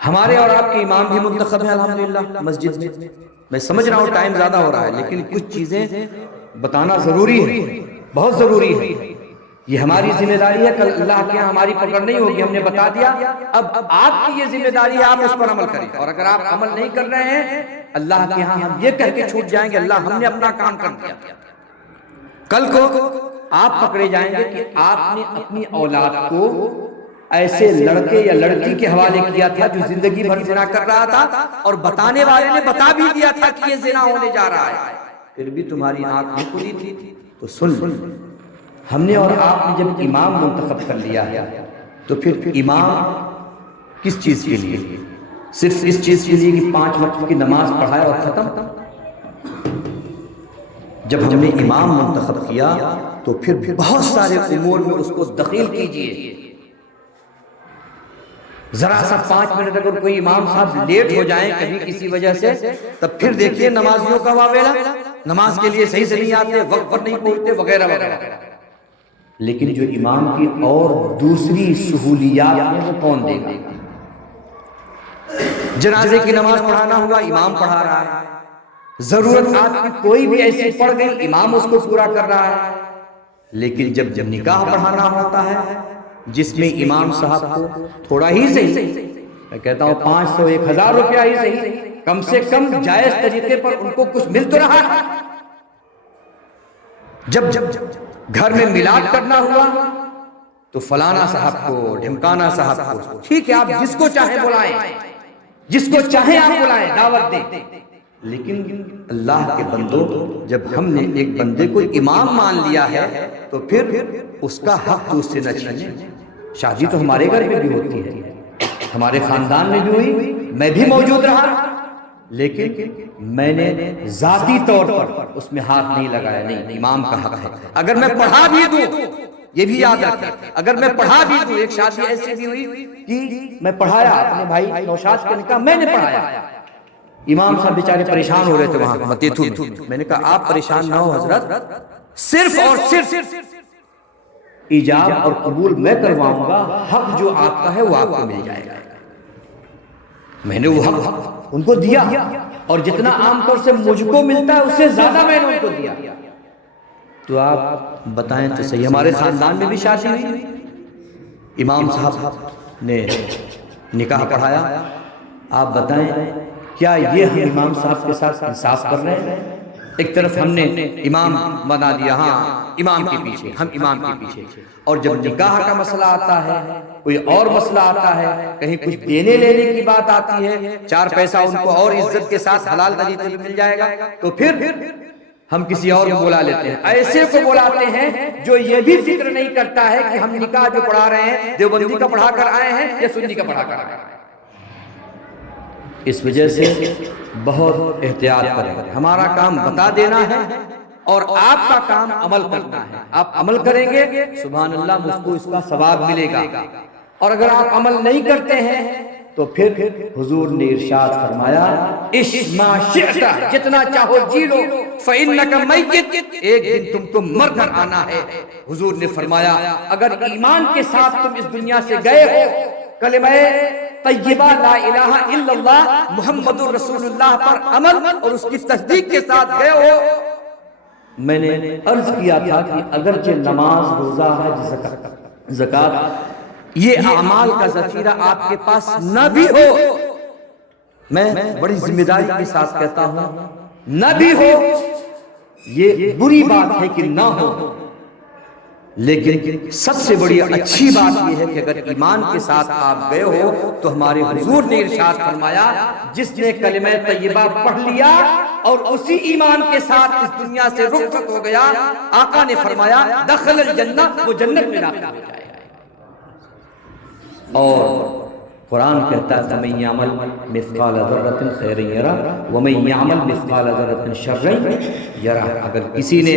ہمارے اور آپ کے امام بھی منتخب ہیں الحمدللہ مسجد میں۔ میں سمجھ رہا ہوں ٹائم زیادہ ہو رہا ہے، لیکن کچھ چیزیں بتانا ضروری ہے، بہت ضروری ہے۔ یہ ہماری ذمہ داری ہے، کل اللہ کے یہاں ہماری پکڑ نہیں ہوگی، ہم نے بتا دیا، اب آپ کی یہ ذمہ داری ہے آپ اس پر عمل کریں، اور اگر آپ عمل نہیں کر رہے ہیں اللہ کے یہاں ہم یہ کہہ کے چھوٹ جائیں گے اللہ ہم نے اپنا کام کر دیا۔ کل کو آپ پکڑے جائیں گے کہ آپ نے اپنی اولاد کو ایسے لڑکے یا لڑکی کے حوالے کیا تھا جو زندگی بھر زنا کر رہا تھا، اور بتانے والے نے بتا بھی دیا تھا کہ یہ زنا ہونے جا رہا ہے، پھر بھی تمہاری آنکھ نہیں کھلی تھی۔ تو سن، ہم نے اور آپ نے جب امام منتخب کر لیا ہے تو پھر امام کس چیز کے لیے؟ صرف اس چیز کے لیے کہ 5 وقت کی نماز پڑھائے اور ختم؟ جب ہم نے امام منتخب کیا تو پھر بہت سارے امور میں اس کو دخیل کیجئے۔ ذرا سا 5 منٹ اگر کوئی امام صاحب لیٹ ہو جائیں کبھی کسی وجہ سے، تب پھر دیکھیے نمازیوں کا واویلا، نماز کے لیے صحیح سے نہیں آتے، وقت پر نہیں پہنچتے وغیرہ وغیرہ۔ لیکن جو امام کی اور دوسری سہولیات ہیں وہ کون دے گا؟ جنازے کی نماز پڑھانا ہوا امام پڑھا رہا ہے، ضرورت آپ کی کوئی بھی ایسی پڑ گئی امام اس کو پورا کر رہا ہے۔ لیکن جب نکاح پڑھانا ہوتا ہے جس میں امام صاحب کو تھوڑا ہی صحیح، میں کہتا ہوں 500 1000 روپیہ ہی صحیح، کم سے کم جائز طریقے پر ان کو کچھ مل تو رہا ہے۔ جب گھر میں میلاد کرنا ہوا تو فلانا صاحب کو، ڈھمکانا صاحب کو، ٹھیک ہے آپ جس کو چاہیں بلائیں، جس کو چاہیں آپ بلائیں، دعوت دیں، لیکن اللہ کے بندوں جب ہم نے ایک بندے کو امام مان لیا ہے تو پھر اس کا حق تو اس سے نہ چھینیں۔ شادی تو ہمارے گھر میں بھی ہوتی ہے، ہمارے خاندان میں بھی ہوئی، میں بھی موجود رہا، لیکن میں نے ذاتی طور پر اس میں ہاتھ نہیں لگایا، نہیں، امام کا حق ہے۔ اگر میں پڑھا بھی دوں، یہ بھی یاد رکھیں، اگر میں پڑھا بھی دوں، ایک شادی ایسی بھی ہوئی کہ میں پڑھایا اپنے بھائی نوشاد کا نکاح میں نے پڑھایا، امام صاحب بیچارے پریشان ہو رہے تھے وہاں متیتھو میں نے کہا آپ پریشان نہ ہو حضرت، صرف اور صرف ایجاب اور قبول میں کرواؤں گا، حق جو آپ کا ہے وہ آپ کو مل جائے گا۔ میں نے وہ حق ان کو دیا، اور جتنا عام طور سے مجھ کو ملتا ہے اس سے زیادہ میں نے ان کو دیا۔ تو آپ بتائیں تو صحیح، ہمارے خاندان میں بھی شادی ہوئی، امام صاحب نے نکاح پڑھایا، آپ بتائیں کیا یہ ہم امام صاحب کے ساتھ انصاف کر رہے ہیں؟ ایک طرف ہم نے امام بنا دیا، ہاں امام کے پیچھے، ہم امام کے پیچھے، اور جب نکاح کا مسئلہ آتا ہے، کوئی اور مسئلہ آتا ہے، کہیں کچھ دینے لینے کی بات آتی ہے، 4 پیسہ ان کو اور عزت کے ساتھ حلال طریقے سے مل جائے گا، تو پھر ہم کسی اور کو بلا لیتے ہیں۔ ایسے کو بلاتے ہیں جو یہ بھی فکر نہیں کرتا ہے کہ ہم نکاح جو پڑھا رہے ہیں دیوبندی کا پڑھا کر آئے ہیں یا سنی کا پڑھا کر آئے ہیں۔ اس وجہ سے بہت احتیاط کریں، ہمارا کام بتا دینا ہے اور آپ کا کام عمل کرنا ہے۔ آپ عمل کریں گے سبحان اللہ مجھ کو اس کا ثواب ملے گا، اور اگر آپ عمل نہیں کرتے ہیں تو پھر حضور نے ارشاد فرمایا عش ما شئت، جتنا چاہو جی لو، فإنک میت، ایک دن تم کو مر کر آنا ہے۔ حضور نے فرمایا اگر ایمان کے ساتھ تم اس دنیا سے گئے ہو، کلمہ طیبہ لا الہ الا اللہ محمد رسول اللہ پر عمل اور اس کی تصدیق کے ساتھ گئے ہو، میں نے عرض کیا تھا کہ اگرچہ نماز، روزہ، حج، زکوٰۃ یہ اعمال کا ذخیرہ آپ کے پاس نہ بھی ہو، میں بڑی ذمہ داری کے ساتھ کہتا ہوں نہ بھی ہو، یہ بری بات ہے کہ نہ ہو، لیکن سب سے بڑی اچھی بات یہ ہے کہ اگر ایمان کے ساتھ آپ گئے ہو تو ہمارے حضور نے ارشاد فرمایا جس نے کلمہ طیبہ پڑھ لیا اور اسی ایمان کے ساتھ اس دنیا سے رخصت ہو گیا، آقا نے فرمایا دخل الجنہ، وہ جنت میں داخل ہو جائے گا۔ اور قرآن کہتا ہے فَمَن يَعْمَلْ مِثْقَالَ ذَرَّةٍ خَيْرًا يَرَهُ وَمَن يَعْمَلْ مِثْقَالَ ذَرَّةٍ شَرًّا يَرَهُ۔ اگر کسی نے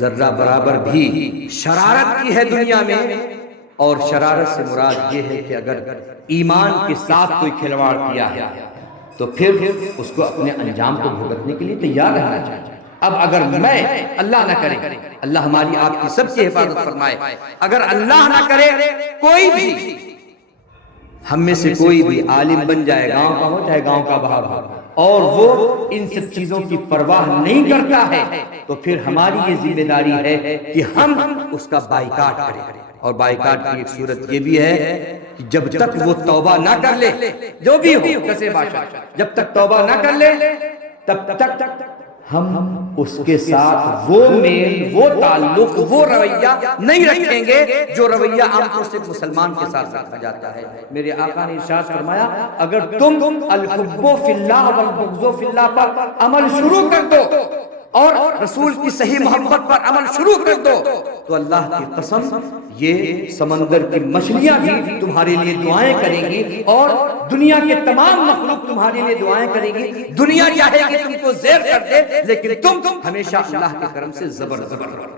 ذرہ برابر بھی شرارت کی ہے دنیا میں، اور شرارت سے مراد یہ ہے کہ اگر ایمان کے ساتھ کوئی کھلواڑ کیا ہے تو پھر اس کو اپنے انجام کو بھگتنے کے لیے تیار رہنا چاہیے۔ اب اگر میں، اللہ نہ کرے، اللہ ہماری آپ کی سب کی حفاظت فرمائے، اگر اللہ نہ کرے کوئی بھی ہم میں سے کوئی بھی عالم بن جائے، گاؤں کا ہو چاہے گاؤں کا باہر ہو، اور وہ ان سب چیزوں کی پرواہ نہیں کرتا ہے، تو پھر ہماری یہ ذمہ داری ہے کہ ہم اس کا بائیکاٹ کریں۔ اور بائیکاٹ کی ایک صورت یہ بھی ہے کہ جب تک وہ توبہ نہ کر لے، جو بھی ہو کسے باشا، جب تک توبہ نہ کر لے تب تک ہم اس کے ساتھ وہ میل، وہ تعلق، وہ رویہ نہیں رکھیں گے جو رویہ عام طور سے مسلمان کے ساتھ رکھا جاتا ہے۔ میرے آقا نے ارشاد فرمایا اگر تم الحب فی اللہ والبغض فی اللہ پر عمل شروع کر دو اور رسول کی صحیح محبت پر عمل شروع کر دو تو اللہ کی قسم یہ سمندر کی مچھلیاں بھی تمہارے لیے دعائیں کریں گی، اور دنیا کے تمام مخلوق تمہارے لیے دعائیں کریں گی۔ دنیا چاہے کہ تم کو زیر کر دے لیکن تم ہمیشہ اللہ کے کرم سے زبر رہو۔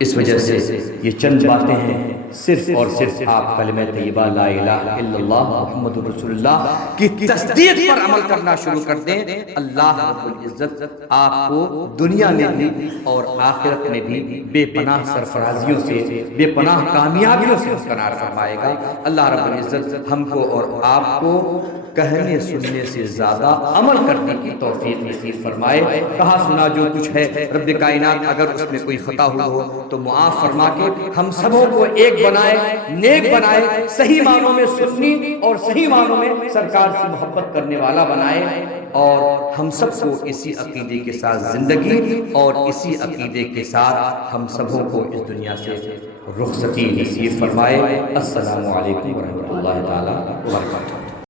اس وجہ سے یہ چند باتیں ہیں، صرف اور صرف آپ کلمہ طیبہ لا الہ الا اللہ محمد رسول اللہ کی تصدیق پر عمل کرنا شروع کر دیں، اللہ رب العزت آپ کو دنیا میں بھی اور آخرت میں بھی بے پناہ سرفرازیوں سے، بے پناہ کامیابیوں سے کنار فرمائے گا۔ اللہ رب العزت ہم کو اور آپ کو کہنے سننے سے زیادہ عمل کرنے کی توفیق نصیب فرمائے۔ کہا سنا جو کچھ ہے رب کائنات اگر اس میں کوئی خطا ہو تو معاف فرما کے ہم سبوں کو ایک بنائے، نیک بنائے، صحیح معنوں میں سنی اور صحیح معنوں میں سرکار سے محبت کرنے والا بنائے، اور ہم سب کو اسی عقیدے کے ساتھ زندگی اور اسی عقیدے کے ساتھ ہم سبوں کو اس دنیا سے رخصتی نصیب فرمائے۔ السلام علیکم ورحمۃ اللہ تعالی وبرکاتہ۔